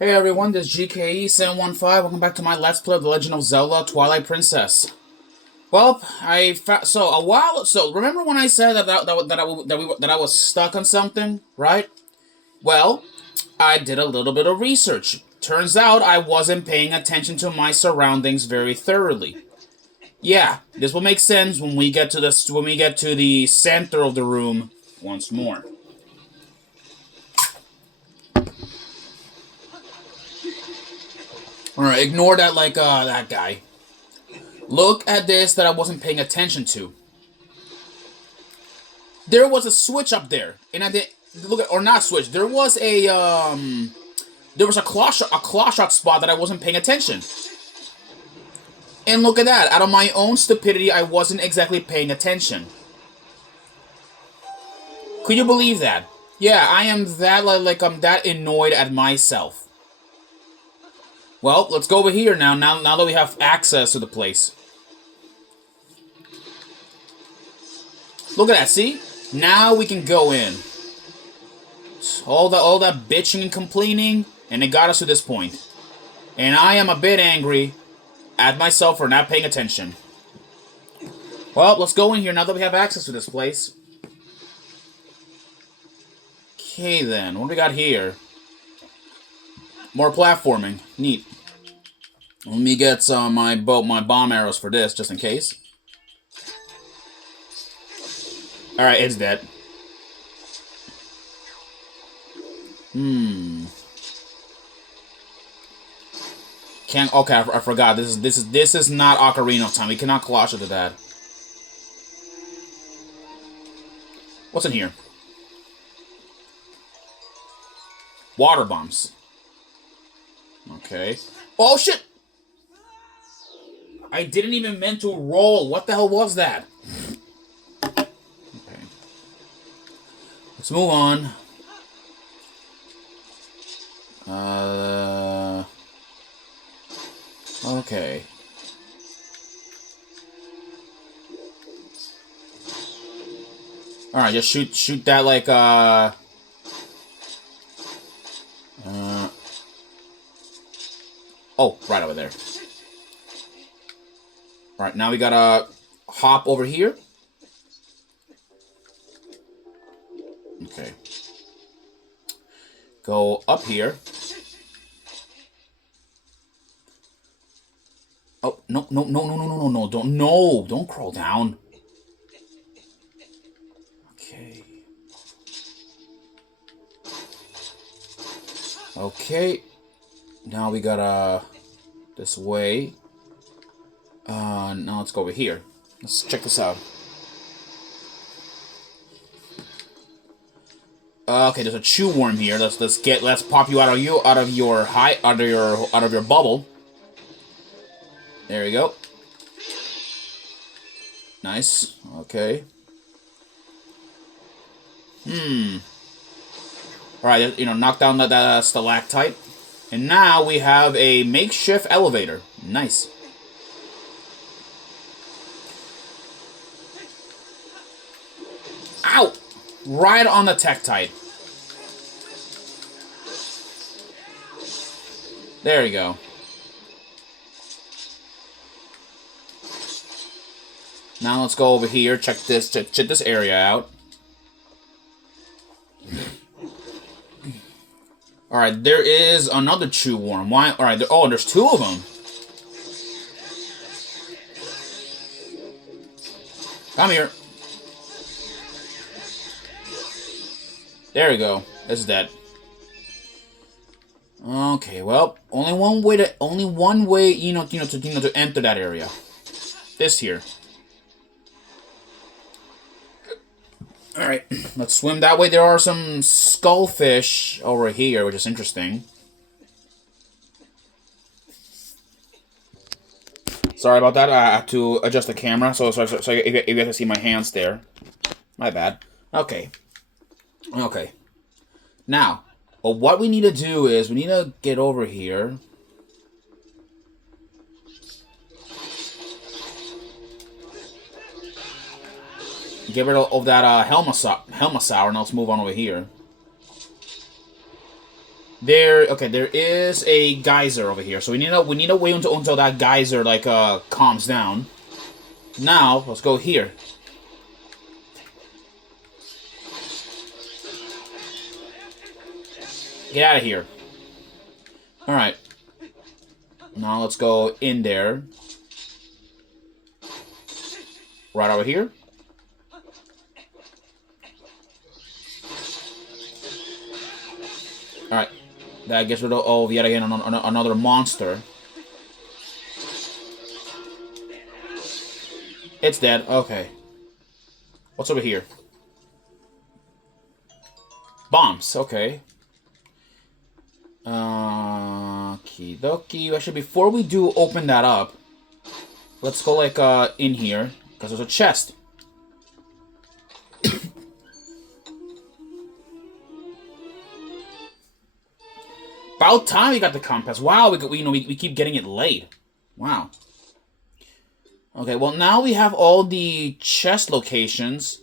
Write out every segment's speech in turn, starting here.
Hey everyone, this is GKE715. Welcome back to my Let's Play of The Legend of Zelda Twilight Princess. Well, remember when I said that I was stuck on something, right? Well, I did a little bit of research. Turns out I wasn't paying attention to my surroundings very thoroughly. Yeah, this will make sense when we get to the center of the room once more. Alright, ignore that that guy. Look at this that I wasn't paying attention to. There was a switch up there, and I didn't look at, or not switch. There was a claw shot spot that I wasn't paying attention. And look at that. Out of my own stupidity, I wasn't exactly paying attention. Could you believe that? Yeah, I am that I'm that annoyed at myself. Well, let's go over here now. Now that we have access to the place. Look at that. See? Now we can go in. All that bitching and complaining, and it got us to this point. And I am a bit angry at myself for not paying attention. Well, let's go in here now that we have access to this place. Okay then, what do we got here? More platforming. Neat. Let me get some my bomb arrows for this, just in case. Alright, it's dead. Can't. Okay, I forgot. This is not Ocarina of Time. We cannot clash into that. What's in here? Water bombs. Okay. Oh shit! I didn't even meant to roll. What the hell was that? Okay. Let's move on. Okay. Alright, just shoot that like, oh, right over there. Alright, now we gotta hop over here. Okay. Go up here. Oh, no, don't crawl down. Okay. Okay. Now we gotta this way. Now let's go over here. Let's check this out. Okay, there's a chew worm here. Let's pop you out of your bubble. There we go. Nice. Okay. Alright, knock down that stalactite. And now we have a makeshift elevator. Nice. Ow! Right on the tektite. There we go. Now let's go over here, check this area out. Alright, there is another chew worm. Why? Alright, there's two of them. Come here. There we go. It's dead. Okay, well, only one way, to enter that area. This here. Alright, let's swim that way. There are some skullfish over here, which is interesting. Sorry about that. I have to adjust the camera, so if you have to see my hands there. My bad. Okay. Okay. Now, what we need to do is, we need to get over here. Get rid of that Helmasaur, and let's move on over here. Okay, there is a geyser over here, so we need to wait until that geyser like calms down. Now let's go here. Get out of here. All right. Now let's go in there. Right over here. All right. That gets rid of yet again another monster. It's dead. Okay. What's over here? Bombs. Okay. Okie dokie. Actually, before we do open that up, let's go like in here because there's a chest. About time we got the compass. Wow, we keep getting it late. Wow. Okay, well now we have all the chest locations.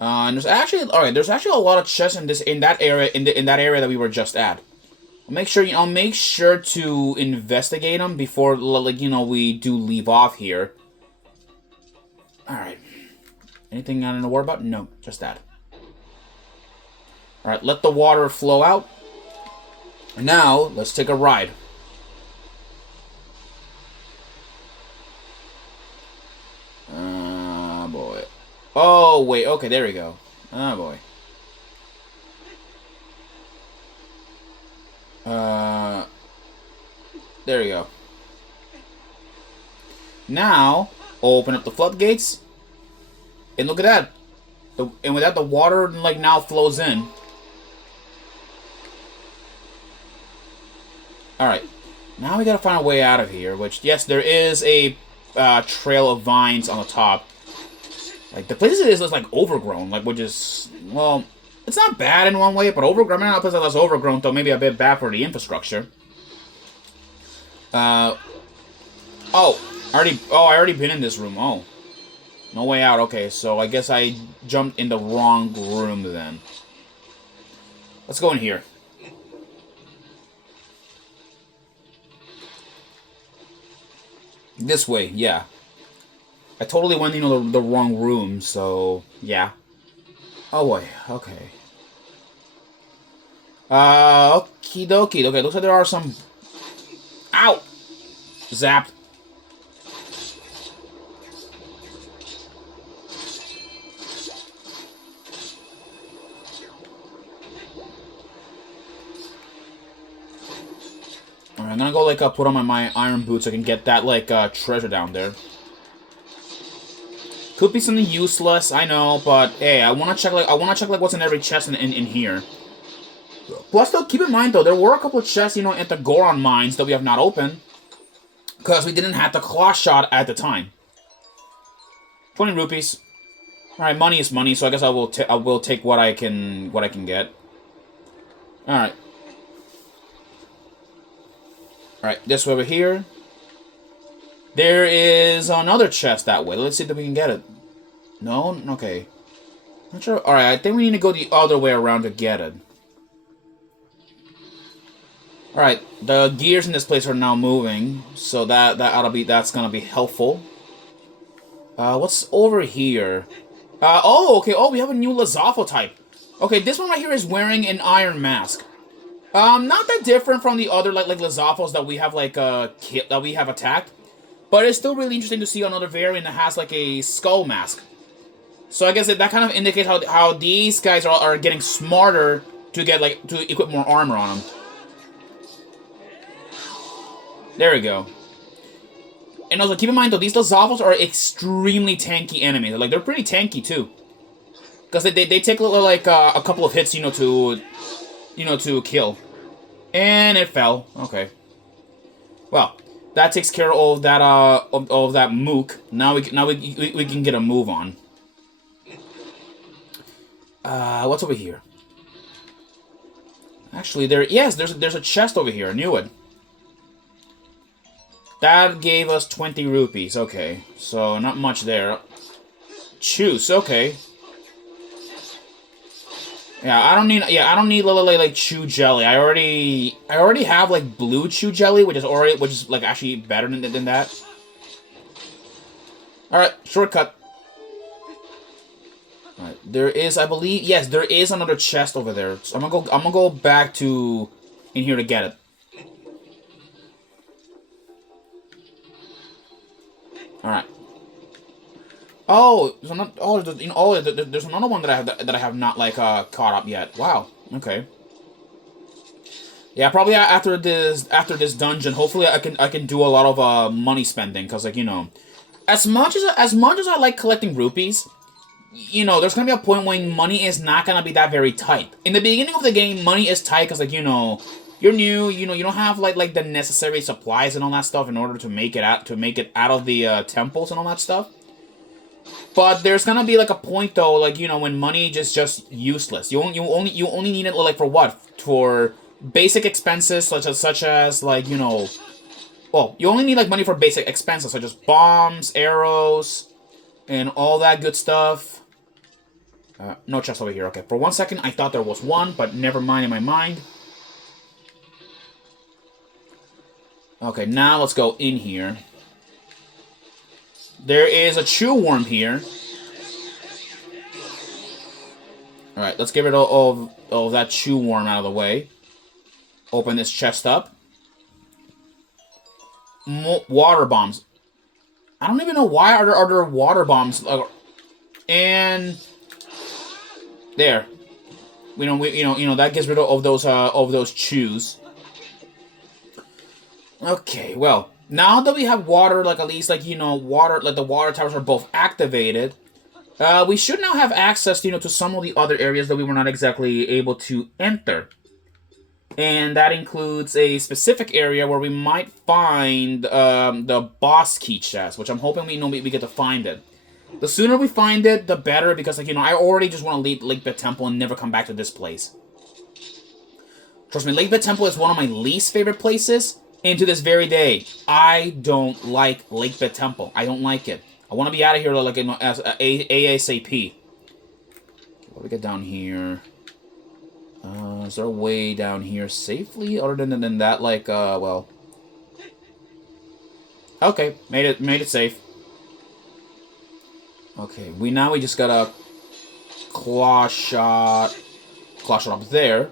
And there's actually a lot of chests in that area that we were just at. I'll make sure to investigate them before we do leave off here. All right. Anything I don't know about? No, just that. All right, let the water flow out. Now, let's take a ride. Boy. Oh, wait. Okay, there we go. Oh, boy. There we go. Now, open up the floodgates. And look at that. And with that, the water, like, now flows in. Alright. Now we gotta find a way out of here, which, yes, there is a trail of vines on the top. Like, the place it is like overgrown, like, which is, well, it's not bad in one way, but overgrown. I mean, not a place that's overgrown, though maybe a bit bad for the infrastructure. I already been in this room. Oh. No way out. Okay, so I guess I jumped in the wrong room then. Let's go in here. This way, yeah. I totally went, the wrong room, so, yeah. Oh, boy, okay. Okie dokie. Okay, looks like there are some... Ow! Zapped. Alright, I'm gonna go, like, put on my iron boots so I can get that, like, treasure down there. Could be something useless, I know, but, hey, I wanna check, like, what's in every chest in here. Plus, though, keep in mind, though, there were a couple of chests, at the Goron mines that we have not opened. Because we didn't have the claw shot at the time. 20 rupees. Alright, money is money, so I guess I will take what I can get. Alright. Alright, this way over here. There is another chest that way. Let's see if we can get it. No? Okay. Not sure. Alright, I think we need to go the other way around to get it. Alright, the gears in this place are now moving, so that's gonna be helpful. What's over here? Okay, we have a new Lizalfo type. Okay, this one right here is wearing an iron mask. Not that different from the other, like Lizalfos that we have, that we have attacked. But it's still really interesting to see another variant that has, like, a skull mask. So I guess that kind of indicates how these guys are getting smarter to get, like, to equip more armor on them. There we go. And also, keep in mind, though, these Lizalfos are extremely tanky enemies. Like, they're pretty tanky, too. Because they take, like, a couple of hits, to kill. And it fell. Okay. Well, that takes care of that, of that mook. Now we can get a move on. What's over here? Actually, there's a chest over here. I knew it. That gave us 20 rupees. Okay, so not much there. Choose. Okay. Yeah, I don't need. Yeah, I don't need like chew jelly. I already have like blue chew jelly, which is like actually better than that. All right, shortcut. All right, there is, I believe, yes, there is another chest over there. So I'm gonna go back to in here to get it. All right. Oh, there's another one that I have not like caught up yet. Wow. Okay. Yeah, probably after this dungeon, hopefully I can do a lot of money spending because like as much as I like collecting rupees, there's gonna be a point when money is not gonna be that very tight. In the beginning of the game, money is tight because like you're new, you don't have like the necessary supplies and all that stuff in order to make it out of the temples and all that stuff. But there's gonna be like a point though, like when money just useless. You only need it like for what? For basic expenses such as like well, you only need like money for basic expenses such as bombs, arrows, and all that good stuff. No chest over here. Okay, for 1 second I thought there was one, but never mind in my mind. Okay, now let's go in here. There is a chew worm here. Alright, let's get rid of that chew worm out of the way. Open this chest up. Water bombs. I don't even know why are there water bombs. And there. That gets rid of those chews. Okay, well, now that we have water, like at least water, like the water towers are both activated. We should now have access, to some of the other areas that we were not exactly able to enter. And that includes a specific area where we might find the boss key chest, which I'm hoping we get to find it. The sooner we find it, the better, because I already just want to leave Lake Bit Temple and never come back to this place. Trust me, Lake Bit Temple is one of my least favorite places, and to this very day, I don't like Lake Bit Temple. I don't like it. I want to be out of here like ASAP. What do we get down here? Is there a way down here safely? Other than that, well... Okay, made it safe. Okay, we just got a claw shot up there.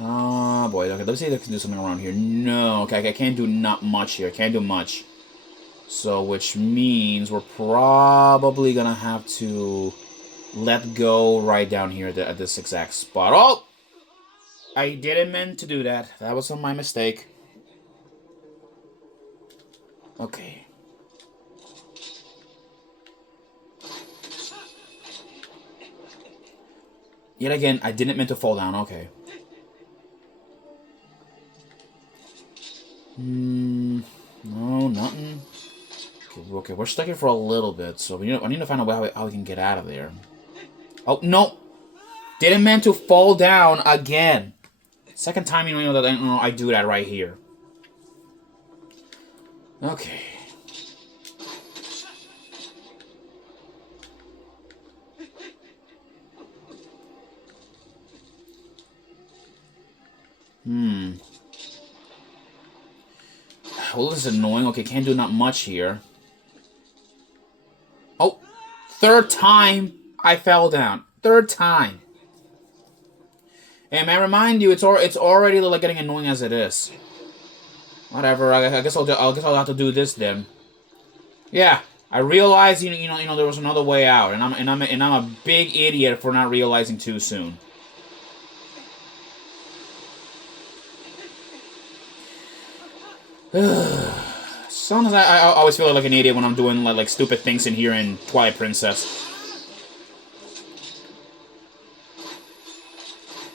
Ah, boy. Okay, let's see if I can do something around here. No, okay, I can't do not much here. Can't do much. So, which means we're probably gonna have to let go right down here at this exact spot. Oh! I didn't mean to do that. That was my mistake. Okay. Yet again, I didn't mean to fall down. Okay. No, nothing. Okay, we're stuck here for a little bit, so I need to find a way how we can get out of there. Oh, no! Didn't mean to fall down again. Second time that I do that right here. Okay. Well, this is annoying. Okay, can't do not much here. Oh, third time I fell down. Third time. And may I remind you, it's already like getting annoying as it is. Whatever. I guess I'll have to do this then. Yeah, I realized there was another way out, and I'm a big idiot for not realizing too soon. Sometimes I always feel like an idiot when I'm doing like stupid things in here in Twilight Princess.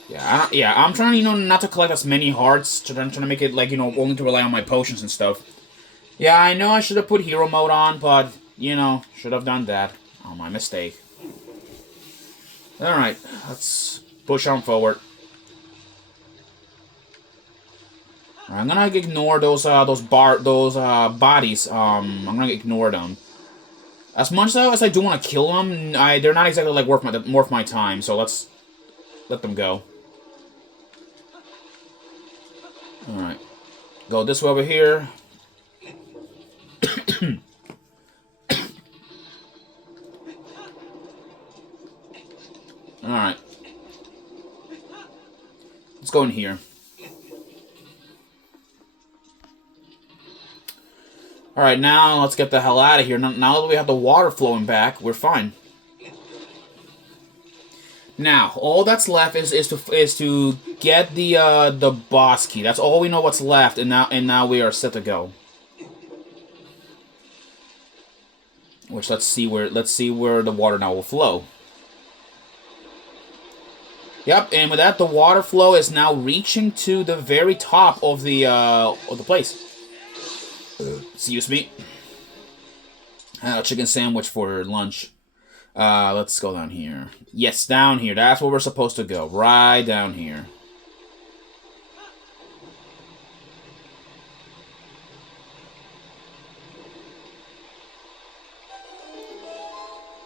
Yeah, I'm trying, not to collect as many hearts, trying to make it, like, only to rely on my potions and stuff. Yeah, I know I should have put hero mode on, but, should have done that. Oh, my mistake. Alright, let's push on forward. I'm gonna ignore those bodies. I'm gonna ignore them. As much as I do want to kill them, they're not exactly like worth my time. So let's let them go. All right, go this way over here. All right, let's go in here. All right, now let's get the hell out of here. Now that we have the water flowing back, we're fine. Now, all that's left is to get the boss key. That's all we know what's left, and now we are set to go. Which let's see where the water now will flow. Yep, and with that, the water flow is now reaching to the very top of the place. Excuse me. A chicken sandwich for lunch. Let's go down here. Yes, down here. That's where we're supposed to go. Right down here.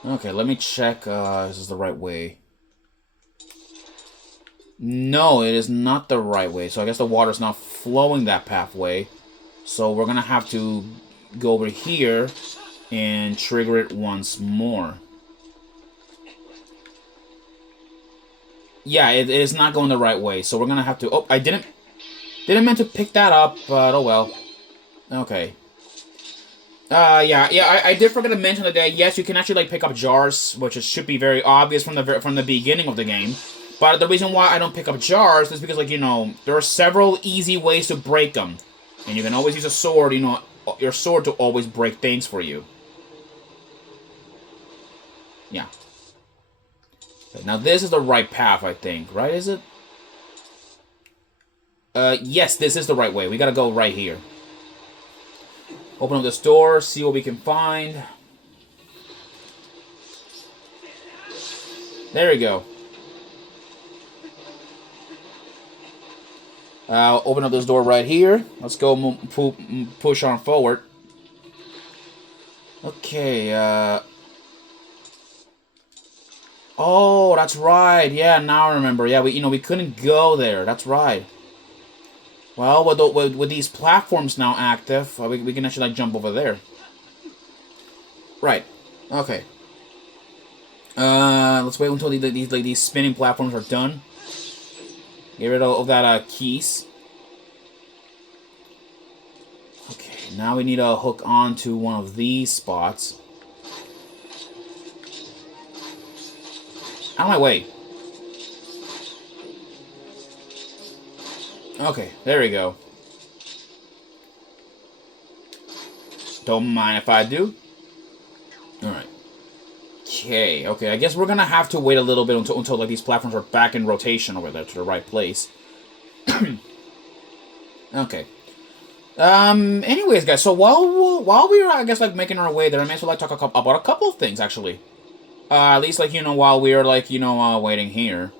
Okay, let me check this is the right way. No, it is not the right way. So I guess the water's not flowing that pathway. So we're gonna have to go over here and trigger it once more. Yeah, it is not going the right way. So we're gonna have to... Oh, I didn't mean to pick that up, but oh well. Okay. Yeah, I did forget to mention that, yes, you can actually, like, pick up jars, which should be very obvious from the beginning of the game. But the reason why I don't pick up jars is because, like, you know, there are several easy ways to break them. And you can always use a sword, you know, your sword to always break things for you. Yeah. Okay, now this is the right path, I think. Right, is it? Yes, this is the right way. We gotta go right here. Open up this door, see what we can find. There we go. Open up this door right here. Let's go push on forward. Okay, oh, that's right. Yeah, now I remember. Yeah, we couldn't go there. That's right. Well, with these platforms now active, we can actually, like, jump over there. Right. Okay. Let's wait until these spinning platforms are done. Get rid of that keys. Okay, now we need to hook onto one of these spots. Out of my way. Okay, there we go. Don't mind if I do. Alright. Okay, I guess we're gonna have to wait a little bit until like these platforms are back in rotation over there to the right place. Okay. Anyways, guys, so while we were, I guess, like, making our way there, I may as well, like, talk about a couple of things, actually. At least, like, you know, while we are, like, you know, waiting here.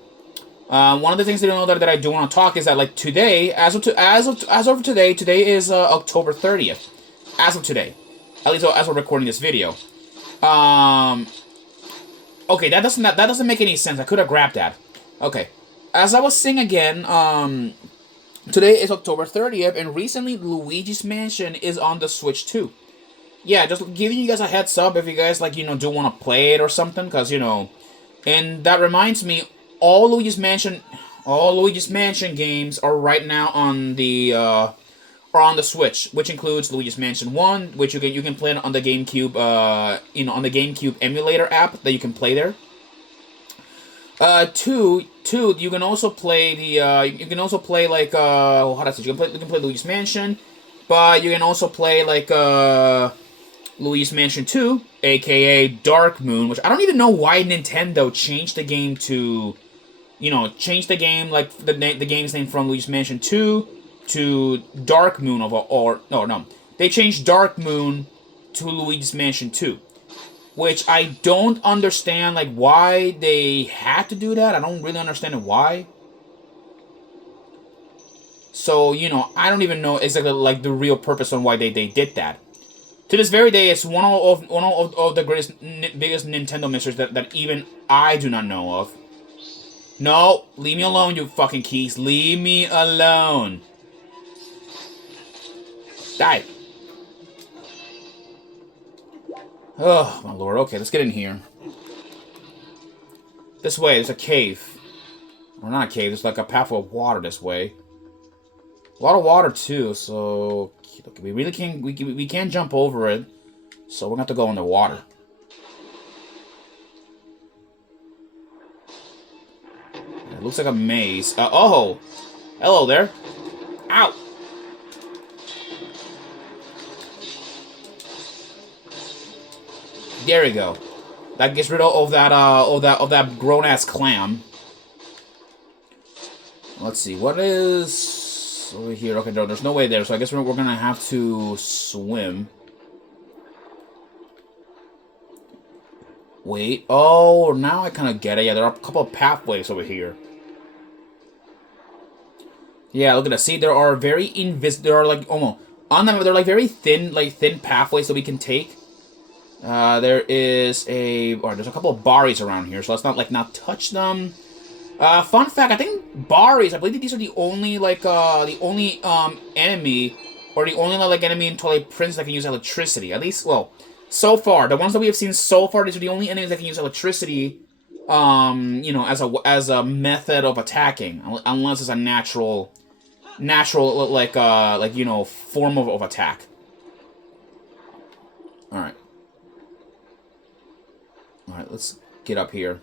One of the things that that I do want to talk is that, like, today, as of today, today is October 30th. As of today, at least as we're recording this video. Okay, that doesn't make any sense. I could have grabbed that. Okay, as I was saying again, today is October 30th, and recently Luigi's Mansion is on the Switch too. Yeah, just giving you guys a heads up if you guys, like, you know, do want to play it or something, because, you know, and that reminds me, all Luigi's Mansion games are right now on the Switch, which includes Luigi's Mansion 1, which you can play on the GameCube, on the GameCube emulator app that you can play there. Two, you can also play you can play Luigi's Mansion, but you can also play, like, Luigi's Mansion 2, aka Dark Moon, which I don't even know why Nintendo changed the game to, change the game, like, the game's name from Luigi's Mansion 2 to Dark Moon, no. They changed Dark Moon to Luigi's Mansion 2. Which I don't understand, like, why they had to do that. I don't really understand why. So, I don't even know exactly, like, the real purpose on why they did that. To this very day, it's one of the biggest Nintendo mysteries that even I do not know of. No, leave me alone, you fucking keys. Leave me alone. Die. Oh, my lord. Okay, let's get in here. This way, there's a cave. Or not a cave, there's like a pathway of water this way. A lot of water, too, so... Look, we really can't... We can't jump over it. So we're gonna have to go in the water. It looks like a maze. Oh! Hello there. Ow! There we go. That gets rid of that grown-ass clam. Let's see, what is over here? Okay, no, there's no way there, so I guess we're gonna have to swim. Wait, oh, now I kind of get it. Yeah, there are a couple of pathways over here. Yeah, look at that. See, there are there are like almost on them. They're like very thin pathways that we can take. There is there's a couple of Baris around here, so let's not touch them. Fun fact, I think Baris, I believe these are the only enemy, or the only enemy in Twilight Princess that can use electricity. At least, well, so far, the ones that we have seen so far, these are the only enemies that can use electricity, you know, as a method of attacking, unless it's a natural, you know, form of attack. Alright. Alright, let's get up here.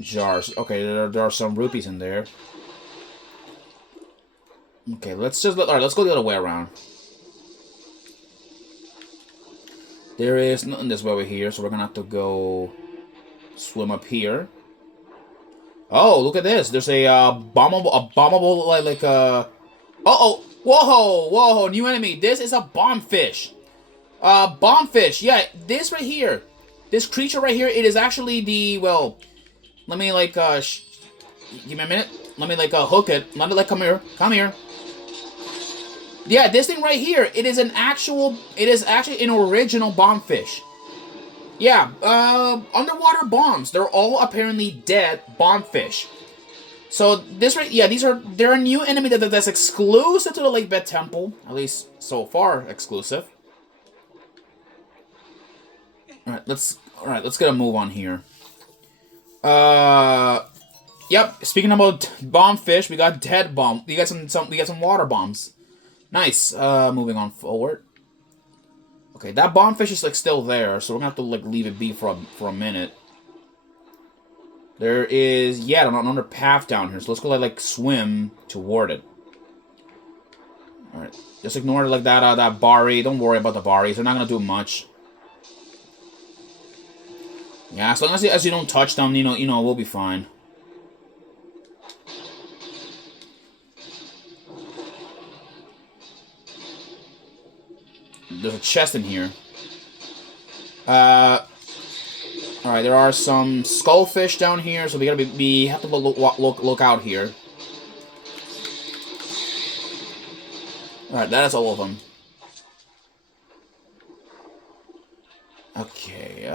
Jars. Okay, there are some rupees in there. Okay, let's go the other way around. There is nothing this way over here, so we're gonna have to go swim up here. Oh, look at this. There's a bombable uh-oh! Whoa, new enemy. This is a bombfish. Bombfish. Yeah, this right here. This creature right here, it is actually the, well, let me, give me a minute. Let me, hook it. Let it, come here. Yeah, this thing right here, it is actually an original bombfish. Yeah, underwater bombs. They're all apparently dead bombfish. So, this right, yeah, they're a new enemy that's exclusive to the Lake Bed Temple. At least, so far, exclusive. Alright, let's get a move on here. Yep. Speaking about bombfish, we got dead bomb. We got some water bombs. Nice. Moving on forward. Okay, that bombfish is still there, so we're gonna have to leave it be for a minute. There is another path down here, so let's go swim toward it. All right, just ignore that Bari. Don't worry about the Baris. They're not gonna do much. Yeah, as long as you don't touch them, you know, we'll be fine. There's a chest in here. Alright, there are some skullfish down here, so we have to look out here. Alright, that's all of them. Okay,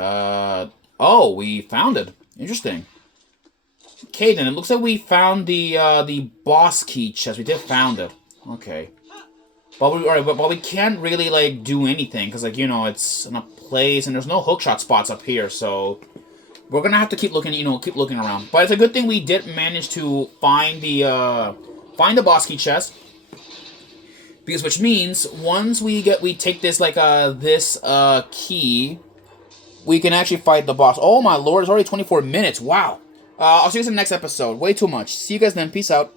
oh, we found it. Interesting. Okay, then, it looks like we found the boss key chest. We did found it. Okay. But we can't really, do anything, because, you know, it's in a place, and there's no hookshot spots up here, so we're gonna have to keep looking, keep looking around. But it's a good thing we did manage to find the boss key chest, because which means once we take this, key, we can actually fight the boss. Oh my lord, it's already 24 minutes, wow. I'll see you guys in the next episode. Way too much. See you guys then, peace out.